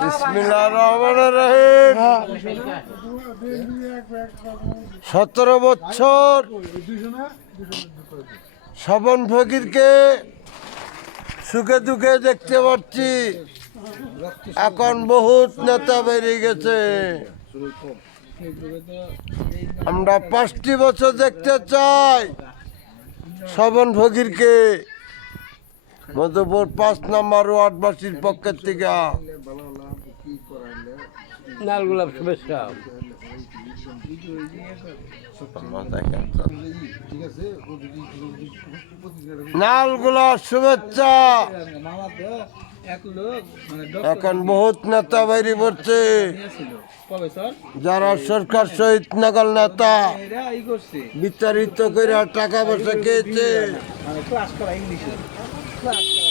বিসমিল্লাহির রহমানির রহিম। 17 বছর স্বপন ফকিরকে সুখে দুঃখে দেখতে পাচ্ছি। এখন বহুত নেতা বেরিয়ে গেছে। আমরা 5টি বছর দেখতে চাই স্বপন ফকিরকে মধুপুর 5 নম্বর ওয়ার্ডবাসীর পক্ষের থেকে। নালগোলাপ শুভেচ্ছা। নালগুলা শুভেচ্ছা। এখন বহুত নেতা বাইরে পড়ছে, যারা সরকার শহীদ নগর নেতা বিতাড়িত করে টাকা পয়সা খেয়েছে।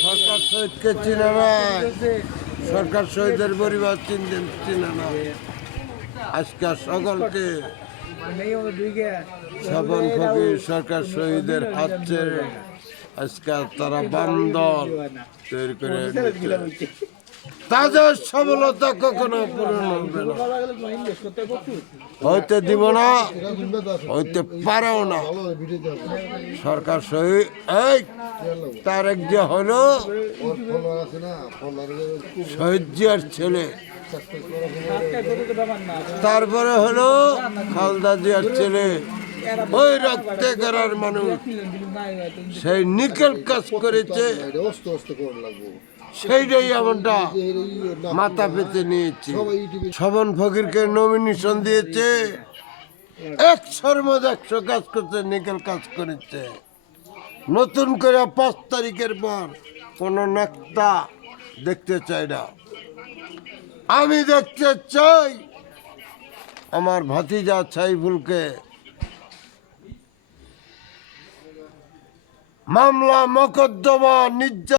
সরকার শহীদকে চিনে নাই, সরকার শহীদের পরিবার চিনে না। আজকে সকলকে স্বপন ফকির সরকার শহীদের হাত ছেড়ে আজকে তারা বাম দল তৈরি করে তাদের সফলতা কখনো পূরণ হবে না, হইতে দিব না, হইতে পারেও না। সরকার শহীদ এই তারেক যে হলো শহীদ জিয়ার ছেলে, তারপরে হলো খালেদা জিয়ার ছেলে, ওই রক্তে করার মানুষ সেই নিকেল কাজ করেছে। সেইটাই আমরা মাথা পেতে নিয়েছি। স্বপন ফকিরকে নমিনেশন দিয়েছে, 100-র মধ্যে 100 কাজ করছে, নিকেল কাজ করেছে। নতুন করে 5 তারিখের পর কোনো নেতা দেখতে চাই না। আমি দেখতে চাই আমার ভাতিজা সাইফুলকে মামলা মোকদ্দমা নির্যাতন